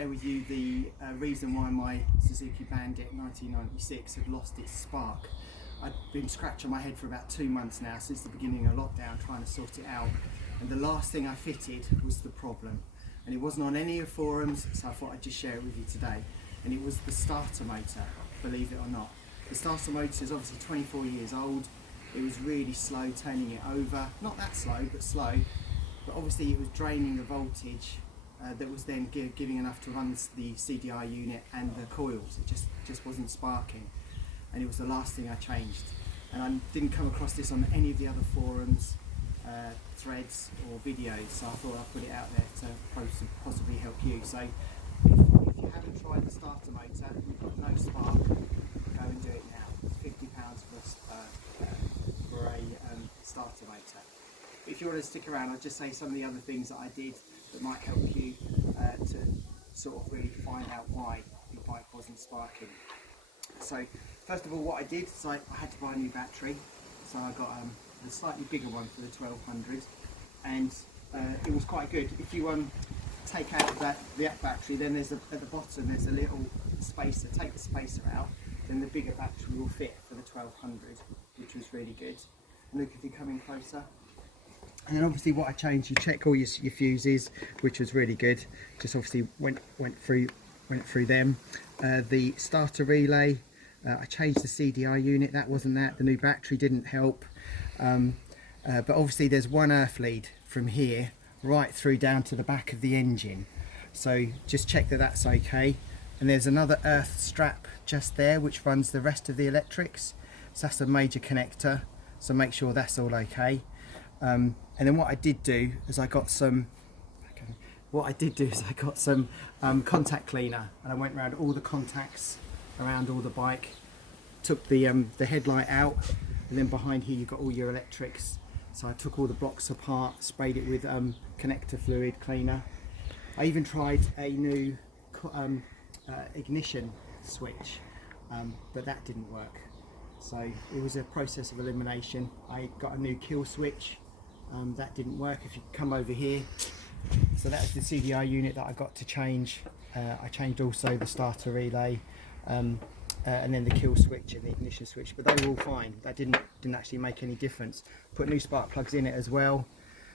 Share with you the reason why my Suzuki Bandit 1996 had lost its spark. I'd been scratching my head for about 2 months now, since the beginning of lockdown, trying to sort it out, and the last thing I fitted was the problem, and it wasn't on any of the forums, so I thought I'd just share it with you today. And it was the starter motor, believe it or not. The starter motor is obviously 24 years old. It was really slow turning it over, not that slow, but slow, but obviously it was draining the voltage that was then giving enough to run the CDI unit and the coils. It just wasn't sparking, and it was the last thing I changed. And I didn't come across this on any of the other forums, threads or videos, so I thought I'd put it out there to possibly help you. So if you haven't tried the starter motor, you've got no spark, go and do it now. It's £50 for a starter motor. But if you want to stick around, I'll just say some of the other things that I did that might help you to sort of really find out why your bike wasn't sparking. So first of all, what I did is I had to buy a new battery, so I got the slightly bigger one for the 1200, and it was quite good. If you take out that battery, then there's at the bottom there's a little spacer. Take the spacer out, then the bigger battery will fit for the 1200, which was really good. And look, if you come in closer. And then obviously what I changed, you check all your fuses, which was really good. Just obviously went through them. The starter relay, I changed the CDI unit. That wasn't that. The new battery didn't help. But obviously there's one earth lead from here right through down to the back of the engine. So just check that that's okay. And there's another earth strap just there which runs the rest of the electrics. So that's a major connector. So make sure that's all okay. And then what I did do is I got some contact cleaner, and I went around all the contacts around all the bike, took the headlight out, and then behind here you've got all your electrics. So I took all the blocks apart, sprayed it with connector fluid cleaner. I even tried a new ignition switch, but that didn't work. So it was a process of elimination. I got a new kill switch. That didn't work. If you come over here, so that's the CDI unit that I got to change. I changed also the starter relay, and then the kill switch and the ignition switch, but they were all fine. That didn't actually make any difference. Put new spark plugs in it as well.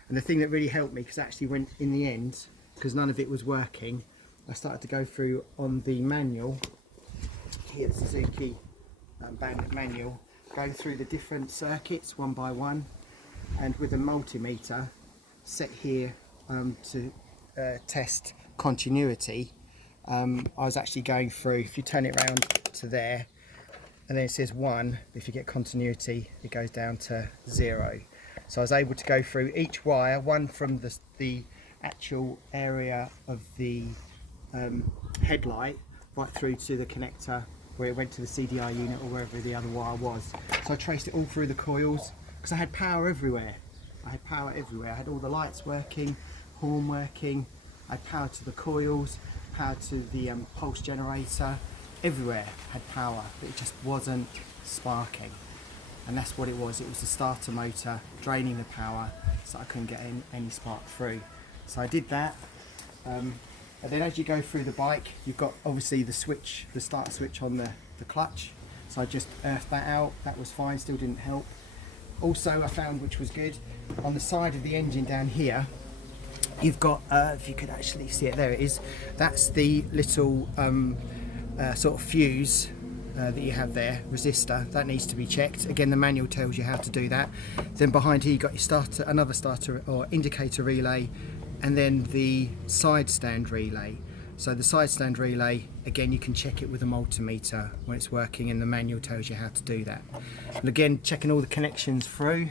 And the thing that really helped me, because actually went in the end, because none of it was working, I started to go through on the manual here, the Suzuki Bandit manual, go through the different circuits one by one, and with a multimeter set here to test continuity, I was actually going through, if you turn it around to there, and then it says 1, if you get continuity it goes down to 0. So I was able to go through each wire, one from the actual area of the headlight right through to the connector where it went to the CDI unit or wherever the other wire was. So I traced it all through the coils, because I had power everywhere. I had all the lights working, horn working, I had power to the coils, power to the pulse generator, everywhere had power, but it just wasn't sparking. And that's what it was. It was the starter motor draining the power, so I couldn't get any spark through. So I did that. And then as you go through the bike, you've got obviously the switch, the start switch on the clutch. So I just earthed that out. That was fine, still didn't help. Also I found, which was good, on the side of the engine down here, you've got, if you could actually see it, there it is. That's the little sort of fuse that you have there, resistor, that needs to be checked. Again, the manual tells you how to do that. Then behind here you've got your starter, another starter or indicator relay, and then the side stand relay. So the side stand relay, again, you can check it with a multimeter when it's working, and the manual tells you how to do that. And again, checking all the connections through.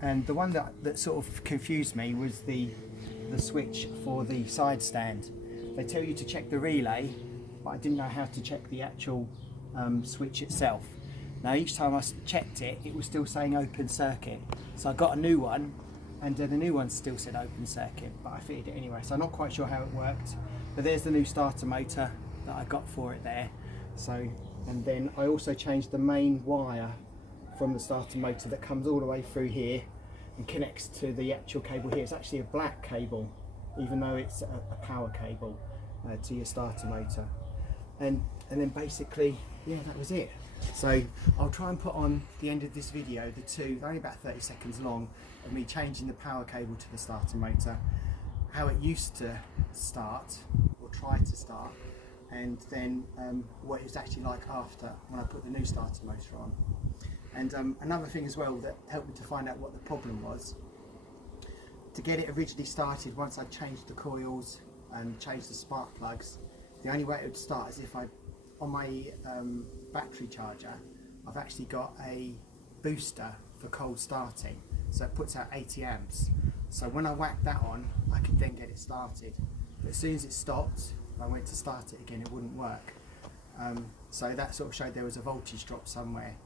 And the one that sort of confused me was the switch for the side stand. They tell you to check the relay, but I didn't know how to check the actual switch itself. Now each time I checked it, it was still saying open circuit. So I got a new one, and the new one still said open circuit, but I fitted it anyway, so I'm not quite sure how it worked. But there's the new starter motor that I got for it there. So, and then I also changed the main wire from the starter motor that comes all the way through here and connects to the actual cable here. It's actually a black cable, even though it's a power cable. to your starter motor, and then basically, yeah, that was it. So I'll try and put on the end of this video the two, only about 30 seconds long, of me changing the power cable to the starter motor, how it used to start or try to start, and then what it was actually like after when I put the new starter motor on. And another thing as well that helped me to find out what the problem was, to get it originally started, once I changed the coils and changed the spark plugs, the only way it would start is if on my battery charger, I've actually got a booster for cold starting, so it puts out 80 amps. So when I whacked that on, I could then get it started. But as soon as it stopped, I went to start it again, it wouldn't work. So that sort of showed there was a voltage drop somewhere.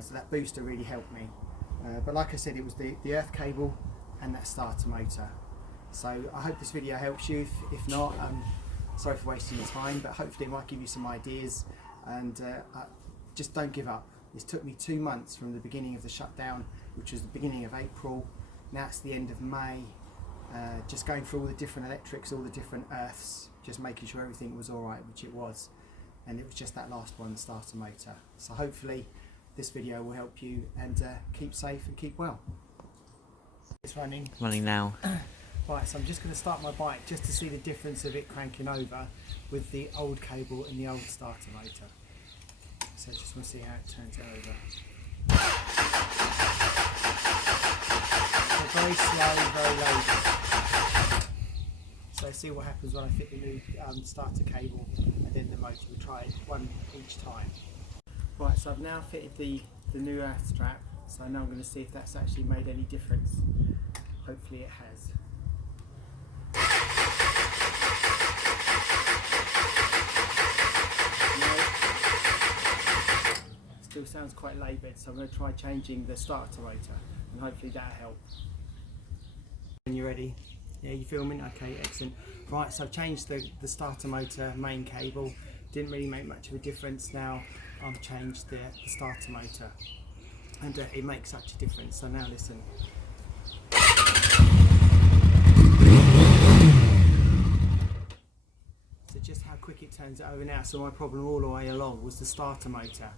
So that booster really helped me. But like I said, it was the earth cable and that starter motor. So I hope this video helps you. If not, sorry for wasting your time, but hopefully it might give you some ideas. And just don't give up. It took me 2 months from the beginning of the shutdown, which was the beginning of April. Now it's the end of May. Just going through all the different electrics, all the different earths, just making sure everything was all right, which it was. And it was just that last one, the starter motor. So hopefully this video will help you, and keep safe and keep well. It's running. Running now. Right, so I'm just going to start my bike just to see the difference of it cranking over with the old cable and the old starter motor. So I just want to see how it turns it over. So very slow, very low. So see what happens when I fit the new starter cable and then the motor. We'll try it one each time. Right, so I've now fitted the new earth strap, so now I'm going to see if that's actually made any difference. Hopefully it has. No. Still sounds quite laboured, so I'm going to try changing the starter motor and hopefully that'll help. When you're ready? Yeah, you filming? Okay, excellent. Right, so I've changed the starter motor main cable. Didn't really make much of a difference. Now I've changed the starter motor, and it makes such a difference. So now listen. So just how quick it turns it over now. So my problem all the way along was the starter motor.